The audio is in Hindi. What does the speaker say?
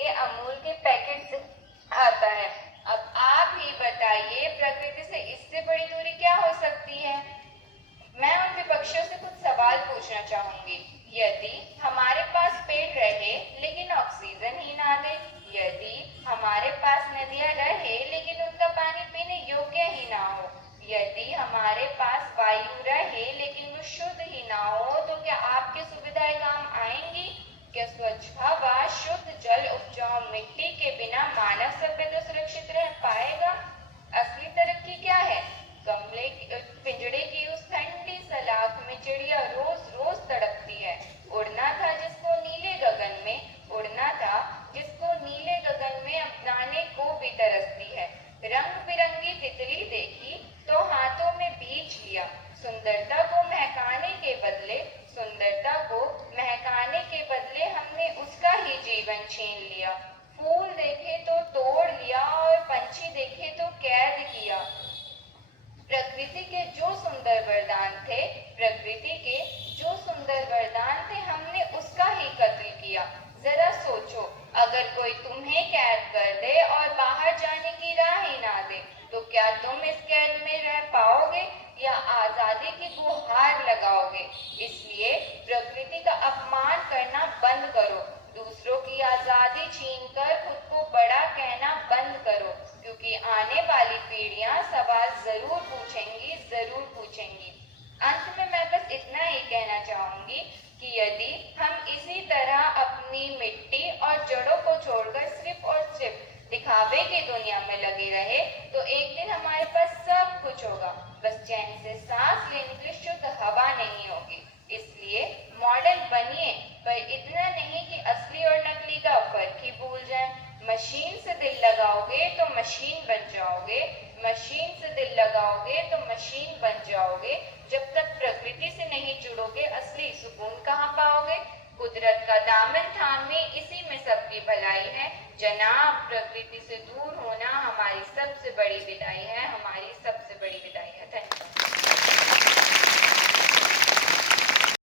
के अमूल के पैकेट से आता है। अब आप ही बताइए, प्रकृति से इससे बड़ी दूरी क्या हो सकती है? मैं उन विपक्षियों से कुछ सवाल पूछना चाहूंगी। यदि हमारे पास पेड़ रहे लेकिन ऑक्सीजन ही ना दे, यदि हमारे पास नदियां रहे लेकिन उनका पानी पीने योग्य ही ना हो, यदि हमारे पास वायु रहे लेकिन वो शुद्ध ही ना हो, तो क्या आपकी सुविधाएं काम आएंगी? क्या स्वच्छ हवा, शुद्ध जल, उपजाऊ मिट्टी के बिना मानव सभ्यता सुरक्षित रह पाएगा? असली तरक्की क्या है? पिंजड़े की उस ठंडी सलाख में चिड़िया रोज रोज तड़पती है। उड़ना था जिसको नीले गगन में, उड़ना था जिसको नीले गगन में अपनाने को भी तरसती है। रंग बिरंगी तितली देखी तो हाथों में बीज लिया। सुंदरता को महकाने के बदले, सुंदरता को महकाने के बदले हमने उसका ही जीवन छीन लिया। फूल देखे तो तोड़ लिया और पंछी देखे तो कैद किया। प्रकृति के जो सुंदर वरदान थे, प्रकृति के जो सुंदर वरदान थे, हमने उसका ही कत्ल किया। जरा सोचो, अगर कोई तुम्हें कैद कर दे और बाहर जाने की राह ही ना दे, तो क्या तुम इस कैद में रह पाओगे या आजादी की गुहार लगाओगे? इसलिए प्रकृति का अपमान करना बंद करो, दूसरों की आजादी छीनकर खुद को बड़ा कहना बंद करो, क्योंकि आने वाली पीढ़ियां सवाल जरूर पूछेंगी, जरूर पूछेंगी। अंत में मैं बस इतना ही कहना चाहूंगी कि यदि हम इसी तरह अपनी मिट्टी और जड़ों को छोड़कर सिर्फ और सिर्फ दिखावे की दुनिया में लगे रहे, तो एक दिन हमारे पास सब कुछ होगा, बस चैन से सांस लेने के लिए शुद्ध हवा नहीं होगी। इसलिए मॉडल बनिए, पर इतना नहीं कि असली और नकली का फर्क ही भूल जाए। मशीन से दिल लगाओगे तो मशीन बन जाओगे, मशीन से दिल लगाओगे तो मशीन बन जाओगे। जब तक प्रकृति से नहीं जुड़ोगे, असली सुकून कहाँ पाओगे? कुदरत का दामन थामे, इसी में सबकी भलाई है जनाब। प्रकृति से दूर होना हमारी सबसे बड़ी विदाई है, हमारी सबसे बड़ी विदाई है। धन्यवाद।